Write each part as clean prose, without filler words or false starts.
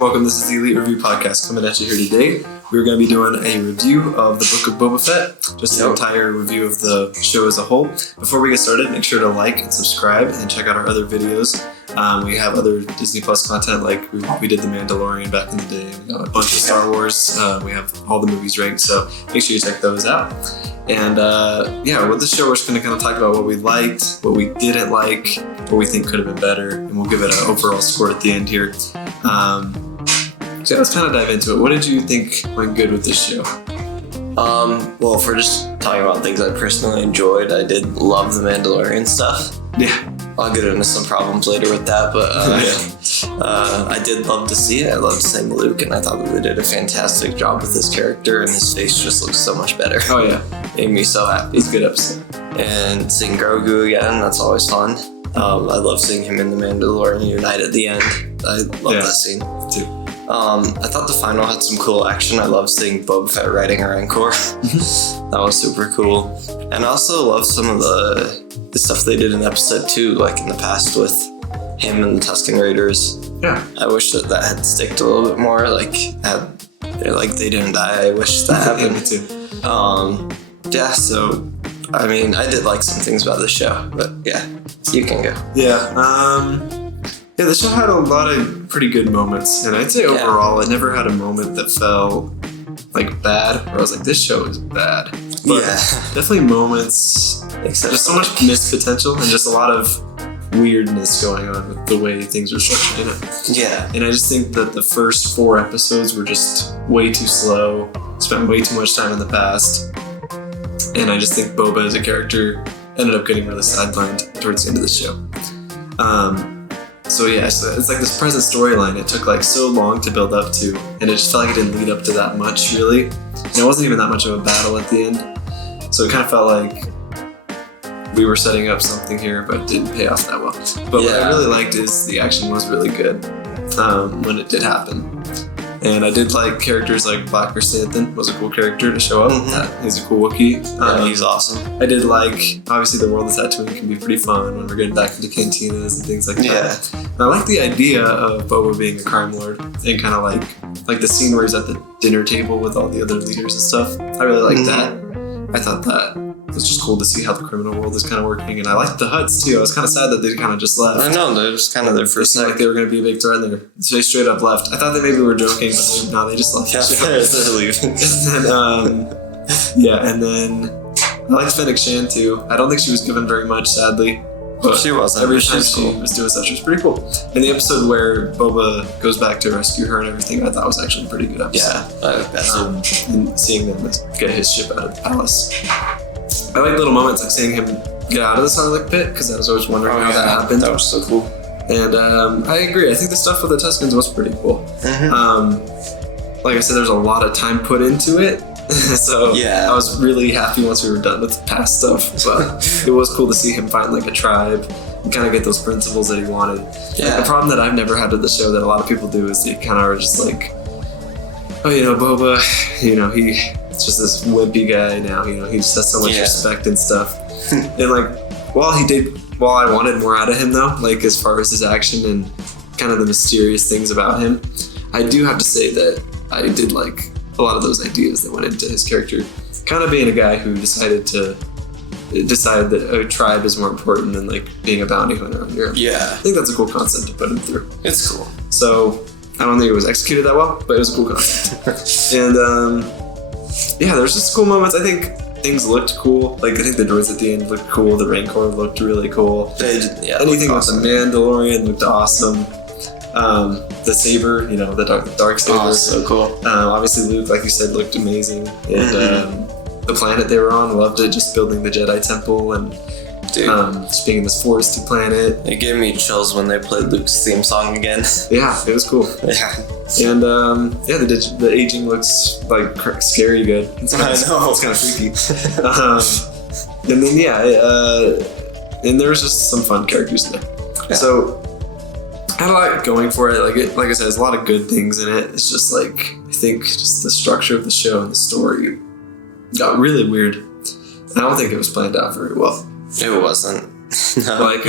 Welcome, this is the ELEET REView PODCAST coming at you here today. We're going to be doing a review of the Book of Boba Fett, just an entire review of the show as a whole. Before we get started, make sure to like and subscribe and check out our other videos. We have other Disney Plus content, like we did The Mandalorian back in the day. We got a bunch of Star Wars. We have all the movies ranked, so make sure you check those out. And with this show, we're just going to kind of talk about what we liked, what we didn't like, what we think could have been better, and we'll give it an overall score at the end here. So let's kind of dive into it. What did you think went good with this show? Well, if we're just talking about things I personally enjoyed, I did love the Mandalorian stuff. Yeah. I'll get into some problems later with that, but I did love to see it. I loved seeing Luke, and I thought that they did a fantastic job with his character, and his face just looks so much better. Oh, yeah. Made me so happy. It's a good episode. And seeing Grogu again, that's always fun. I love seeing him in the Mandalorian unite at the end. I love that scene. Too. I thought the final had some cool action. I love seeing Boba Fett riding a Rancor. That was super cool. And I also love some of the stuff they did in episode 2, like in the past with him and the Tusken Raiders. Yeah. I wish that had sticked a little bit more. Like they didn't die. I wish that happened. Me too. So I mean, I did like some things about the show, but yeah, you can go. Yeah, the show had a lot of pretty good moments, and I'd say overall, it never had a moment that felt like bad, where I was like, this show is bad. But definitely moments, just so much missed potential, and just a lot of weirdness going on with the way things were structured in it. Yeah. And I just think that the first 4 episodes were just way too slow, spent way too much time in the past, and I just think Boba as a character ended up getting really sidelined towards the end of the show. So it's like this present storyline. It took like so long to build up to, and it just felt like it didn't lead up to that much really. And it wasn't even that much of a battle at the end. So it kind of felt like we were setting up something here, but it didn't pay off that well. But what I really liked is the action was really good when it did happen. And I did like characters like Black Chrysanthemum was a cool character to show up. He's a cool Wookiee. He's awesome. I did like, obviously the world of Tatooine can be pretty fun when we're getting back into cantinas and things like that. And I like the idea of Boba being a crime lord and kind of like the scene where he's at the dinner table with all the other leaders and stuff. I really liked that. I thought that it was just cool to see how the criminal world is kind of working, and I liked the Hutts too. I was kind of sad that they kind of just left. I know, they're just kind of there for a second. Like they were going to be a big threat, and they straight up left. I thought they maybe were joking, but no, they just left. They're leaving. And then I liked Fennec Shan too. I don't think she was given very much, sadly. But she wasn't. Every time she was doing stuff, she was pretty cool. And the episode where Boba goes back to rescue her and everything, I thought was actually a pretty good episode. And seeing them get his ship out of the palace. I like little moments like seeing him get out of the Sarlacc pit, because I was always wondering how that happened. That was so cool. And I agree. I think the stuff with the Tuskens was pretty cool. Like I said, there's a lot of time put into it. So I was really happy once we were done with the past stuff. But it was cool to see him find like a tribe and kind of get those principles that he wanted. The problem that I've never had with the show that a lot of people do is they kind of are just like, Boba, it's just this wimpy guy now. He just has so much respect and stuff. And like, while I wanted more out of him though, like as far as his action and kind of the mysterious things about him, I do have to say that I did like a lot of those ideas that went into his character. Kind of being a guy who decided that a tribe is more important than like being a bounty hunter on your own. I think that's a cool concept to put him through. It's cool. So I don't think it was executed that well, but it was a cool concept. And there was just cool moments. I think things looked cool. Like I think the droids at the end looked cool. The Rancor looked really cool. Anything with the Mandalorian looked awesome. The saber, the dark saber. Oh, so cool. Obviously Luke, like you said, looked amazing. And the planet they were on, loved it. Just building the Jedi Temple and just being in this foresty planet. It gave me chills when they played Luke's theme song again. Yeah, it was cool. And the aging looks like scary good. It's kind of freaky. And then and there was just some fun characters in there. So I had a lot going for it. Like I said, there's a lot of good things in it. It's just like, I think just the structure of the show and the story got really weird. I don't think it was planned out very well. It wasn't. No. Like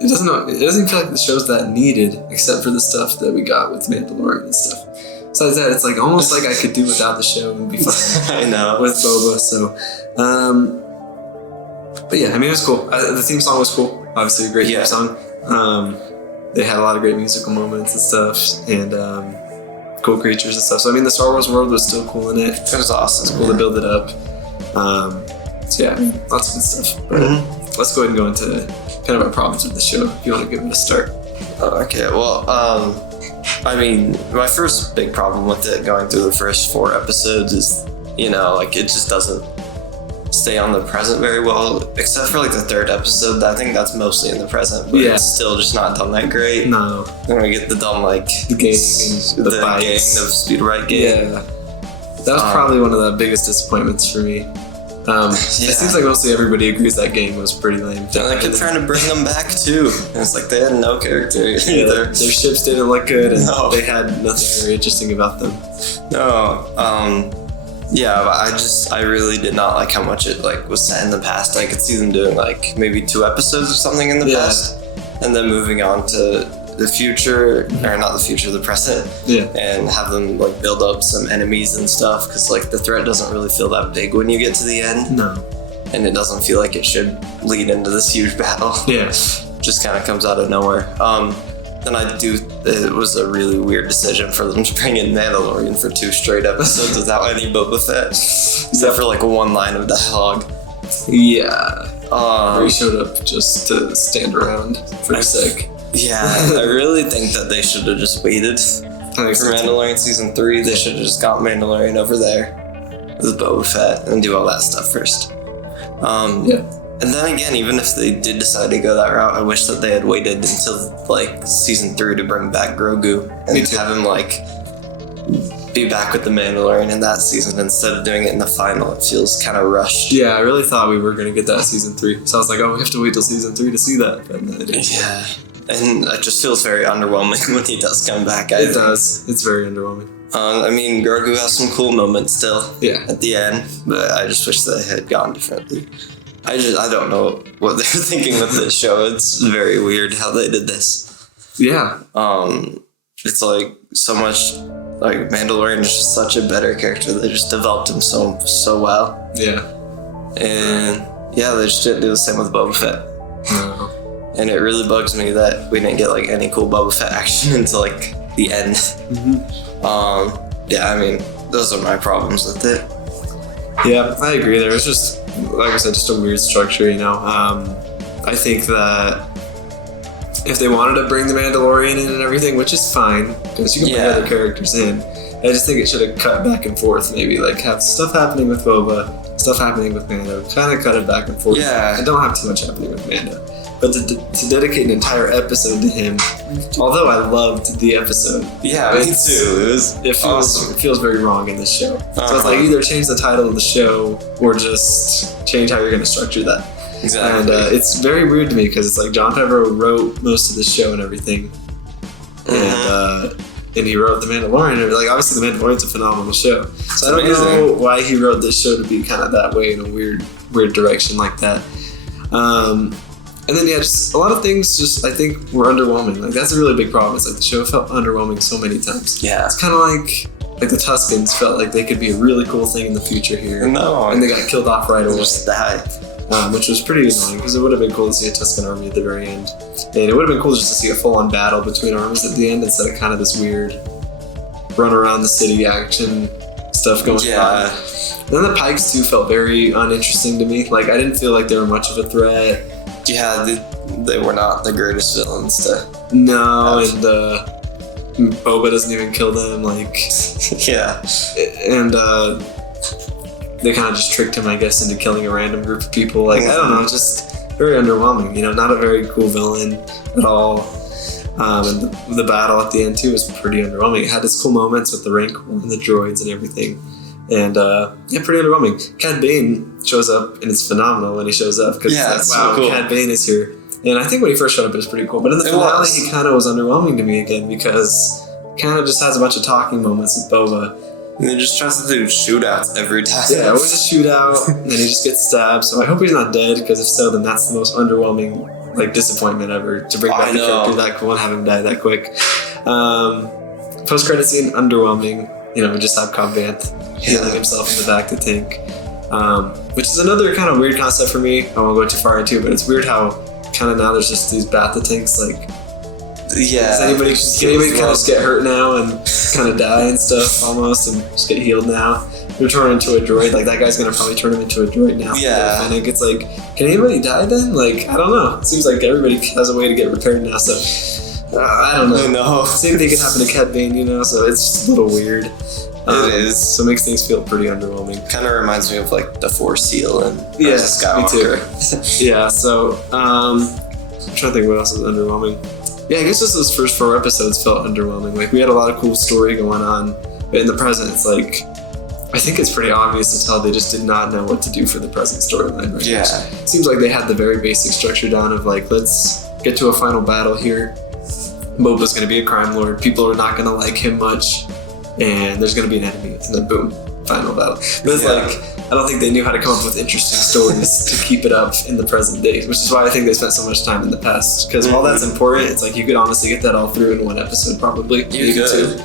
it doesn't feel like the show's that needed, except for the stuff that we got with Mandalorian and stuff. Besides that, it's like almost like I could do without the show and be fine. I know. With Boba, so. But yeah, I mean, it was cool. The theme song was cool. Obviously, a great theme song. They had a lot of great musical moments and stuff, and cool creatures and stuff. So I mean, the Star Wars world was still cool in it. It was awesome. It's cool to build it up. So yeah, lots of good stuff. But let's go ahead and go into kind of our problems with the show. If you want to give it a start. Okay. Well, I mean, my first big problem with it going through the first 4 episodes is, like it just doesn't stay on the present very well, except for like the 3rd episode. I think that's mostly in the present, but it's still just not done that great. No. Then we get the dumb the gang, the gang of Speed Right gang. Yeah. That was probably one of the biggest disappointments for me. It seems like mostly everybody agrees that gang was pretty lame. And they kept trying to bring them back too. And it's like they had no character either. Their ships didn't look good, and they had nothing very interesting about them. No. Yeah, but I really did not like how much it was set in the past. I could see them doing maybe 2 episodes or something in the past, and then moving on to the future, or not the future, the present, and have them build up some enemies and stuff, because the threat doesn't really feel that big when you get to the end. No. And it doesn't feel like it should lead into this huge battle. Yeah. Just kind of comes out of nowhere. Then it was a really weird decision for them to bring in Mandalorian for 2 straight episodes without any Boba Fett, except for one line of dialogue. Yeah. Where he showed up just to stand around for a sec. Yeah, I really think that they should have just waited for Mandalorian season 3. They should have just got Mandalorian over there with Boba Fett and do all that stuff first. And then again, even if they did decide to go that route, I wish that they had waited until season 3 to bring back Grogu and have him be back with the Mandalorian in that season instead of doing it in the final. It feels kind of rushed. Yeah, I really thought we were going to get that season 3. So I was like, we have to wait till season 3 to see that. But yeah. And it just feels very underwhelming when he does come back. It does. It's very underwhelming. I mean, Grogu has some cool moments still at the end, but I just wish they had gone differently. I don't know what they were thinking with this show. It's very weird how they did this. Yeah. It's so much, Mandalorian is just such a better character. They just developed him so well. Yeah. And they just didn't do the same with Boba Fett. No. And it really bugs me that we didn't get any cool Boba Fett action until the end. I mean, those are my problems with it. Yeah, I agree. There was just, like I said, just a weird structure, I think that if they wanted to bring the Mandalorian in and everything, which is fine, because you can bring other characters in, I just think it should have cut back and forth, maybe, have stuff happening with Boba, stuff happening with Mando, kind of cut it back and forth. Yeah. I don't have too much happening with Mando. But to dedicate an entire episode to him, although I loved the episode. Yeah, me too. It feels very wrong in this show. So it's either change the title of the show or just change how you're going to structure that. Exactly. And it's very weird to me because it's Jon Favreau wrote most of the show and everything. And he wrote The Mandalorian. And obviously, The Mandalorian's a phenomenal show. So I don't know why he wrote this show to be kind of that way in a weird direction like that. And then just a lot of things I think were underwhelming. That's a really big problem. It's the show felt underwhelming so many times. Yeah. It's kind of like the Tuskens felt like they could be a really cool thing in the future here. No. And they got killed off right away. Just died. Which was pretty annoying because it would have been cool to see a Tusken army at the very end. And it would have been cool just to see a full-on battle between armies at the end instead of kind of this weird run around the city action stuff going on. And then the Pikes too felt very uninteresting to me. I didn't feel like they were much of a threat. Yeah, they were not the greatest villains to... No, and Boba doesn't even kill them, Yeah. And they kind of just tricked him, I guess, into killing a random group of people. I don't know, just very underwhelming, not a very cool villain at all. And the battle at the end, too, was pretty underwhelming. It had its cool moments with the Rancor and the droids and everything. And, pretty underwhelming. Cad Bane shows up, and it's phenomenal when he shows up, because it's wow, so cool. Cad Bane is here. And I think when he first showed up, it was pretty cool. But in the finale, he kind of was underwhelming to me again, because he kind of just has a bunch of talking moments with Boba. And he just tries to do shootouts every time. Yeah, it was a shootout, and then he just gets stabbed. So I hope he's not dead, because if so, then that's the most underwhelming like disappointment ever to bring back the character that cool and have him die that quick. Post-credit scene, underwhelming. You know, just have Cobb Vanth healing himself in the back to tank. Which is another kind of weird concept for me. I won't go too far into it, but it's weird how kind of now there's just these Bacta tanks. Like, can anybody kind of just get hurt now and kind of die and stuff almost, and just get healed now? They're turning into a droid. Like, that guy's gonna probably turn him into a droid now. Yeah. And it's like, can anybody die then? Like, I don't know. It seems like everybody has a way to get repaired now. So I don't know. Same thing could happen to Cad Bane, you know. So it's just a little weird. It is. So it makes things feel pretty underwhelming. Kind of reminds me of like the Force Seal and Skywalker. Me too. Yeah. So I'm trying to think what else is underwhelming. Yeah, I guess just those first 4 episodes felt underwhelming. Like, we had a lot of cool story going on, but in the present, it's like, I think it's pretty obvious to tell they just did not know what to do for the present storyline. Right? Yeah. It seems like they had the very basic structure down of like, let's get to a final battle here. Boba's going to be a crime lord. People are not going to like him much, and there's going to be an enemy, and then boom, final battle. But it's like, I don't think they knew how to come up with interesting stories to keep it up in the present day, which is why I think they spent so much time in the past. Because while that's important, it's like you could honestly get that all through in one episode, probably. You could.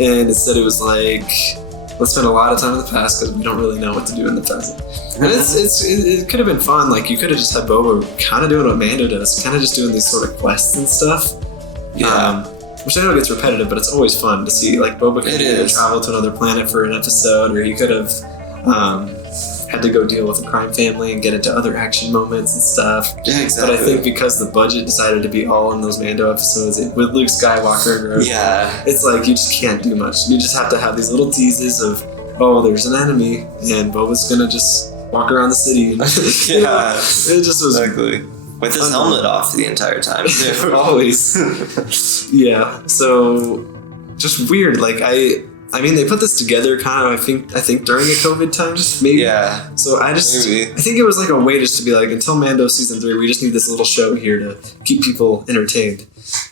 And instead, it was like, let's spend a lot of time in the past because we don't really know what to do in the present. And it could have been fun. Like, you could have just had Boba kind of doing what Mando does, kind of just doing these sort of quests and stuff. Yeah. Which I know gets repetitive, but it's always fun to see. Like, Boba could have traveled to another planet for an episode, or he could have had to go deal with a crime family and get into other action moments and stuff. Yeah, exactly. But I think because the budget decided to be all in those Mando episodes with Luke Skywalker and Rose, it's like you just can't do much. You just have to have these little teases of, oh, there's an enemy, and Boba's gonna just walk around the city. And, it just was exactly. With his helmet off the entire time, too. Always. Yeah. So, just weird. Like, I mean, they put this together kind of, I think during the COVID times, maybe. Yeah. So I think it was like a way just to be like, until Mando season 3, we just need this little show here to keep people entertained.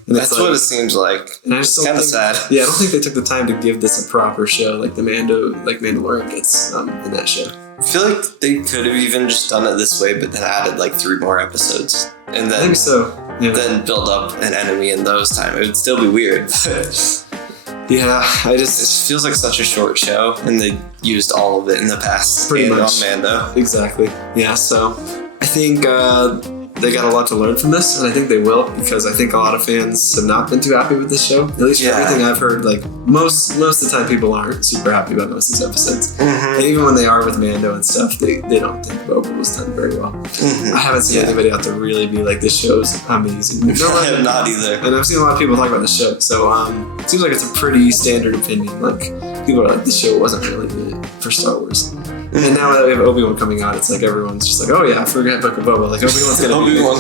And that's what it seems like. And I just kind of sad. Yeah, I don't think they took the time to give this a proper show like the Mandalorian gets in that show. I feel like they could have even just done it this way, but then added like 3 more episodes. And then, I think so. Yeah. Then build up an enemy in those times. It would still be weird. Yeah, it feels like such a short show, and they used all of it in the past. Pretty much. On Mando. Exactly. Yeah, so I think they got a lot to learn from this, and I think they will, because I think a lot of fans have not been too happy with this show. At least from everything I've heard, like most of the time people aren't super happy about most of these episodes. Mm-hmm. And even when they are with Mando and stuff, they don't think Boba was done very well. Mm-hmm. I haven't seen anybody out there really be like, this show's amazing. I have not either. And I've seen a lot of people talk about the show, so it seems like it's a pretty standard opinion. Like, people are like, this show wasn't really good for Star Wars. And now that we have Obi-Wan coming out, it's like everyone's just like, oh yeah, forget Book of Boba. Like, Obi-Wan's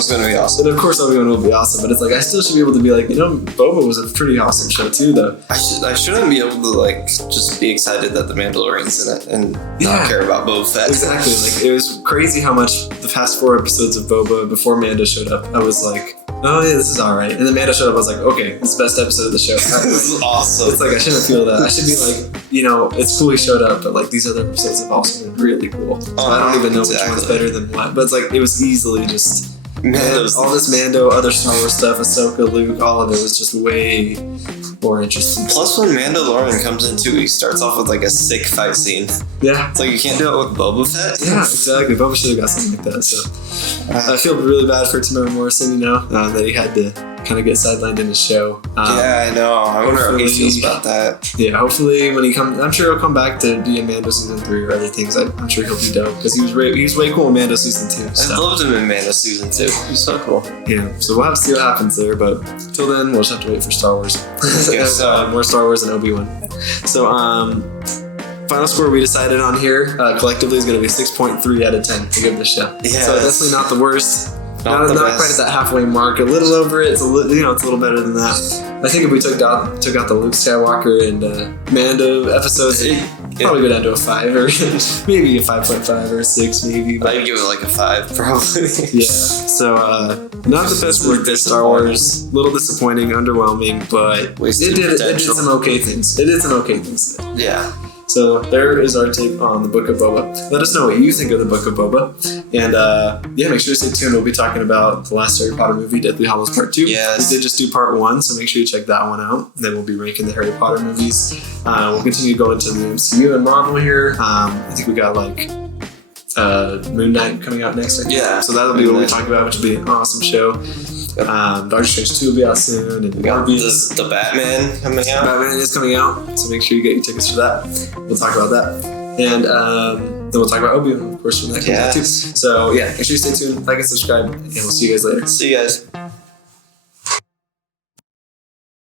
gonna be awesome. And of course Obi-Wan will be awesome, but it's like, I still should be able to be like, Boba was a pretty awesome show too, though. I shouldn't be able to like just be excited that the Mandalorian's in it and not care about Boba Fett. Exactly. Like, it was crazy how much the past 4 episodes of Boba before Mando showed up, I was like, oh yeah, this is alright. And then Mando showed up, I was like, okay, this is the best episode of the show. This is awesome. It's like, I shouldn't feel that. I should be like, it's cool he showed up, but like, these other episodes have also been really cool. So I don't even know which one's better than what. But it's like, it was easily just all this Mando, other Star Wars stuff, Ahsoka, Luke, all of it was just way more interesting. Plus, when Mandalorian comes in too, he starts off with like a sick fight scene. Yeah. It's like, you can't do it with Boba Fett. Yeah, exactly. Boba should have got something like that. So I feel really bad for Temuera Morrison, that he had to kind of get sidelined in his show. Yeah, I know. I wonder how he feels about that. Yeah, hopefully when he comes, I'm sure he'll come back to be in Mando season 3 or other things. I'm sure he'll be dope, because he was way cool in Mando season 2. So. I loved him in Mando season 2. He's so cool. Yeah, so we'll have to see what happens there, but till then, we'll just have to wait for Star Wars. More Star Wars and Obi-Wan. So, final score we decided on here collectively is going to be 6.3 out of 10 to give this show. Yeah, so definitely not the worst. Not quite at that halfway mark. A little over it. It's a little better than that. I think if we took out the Luke Skywalker and Mando episodes, it'd probably go down to a 5 or maybe a 5.5 or a 6 maybe. But I'd give it like a 5 probably. Yeah. So not the best work for Star Wars. A little disappointing, underwhelming, but it did some okay things. Yeah. So there is our take on the Book of Boba. Let us know what you think of the Book of Boba. And make sure to stay tuned. We'll be talking about the last Harry Potter movie, Deathly Hallows Part 2. Yes. We did just do Part 1, so make sure you check that one out. And then we'll be ranking the Harry Potter movies. We'll continue to go into the MCU and Marvel here. I think we got like Moon Knight coming out next. Yeah. So that'll be what we talk about, which will be an awesome show. Doctor Strange 2 will be out soon. And we got the Batman coming out. Batman is coming out, so make sure you get your tickets for that. We'll talk about that. And then we'll talk about Obi-Wan, of course, when that comes out too. So make sure you stay tuned, like and subscribe, and we'll see you guys later. See you guys.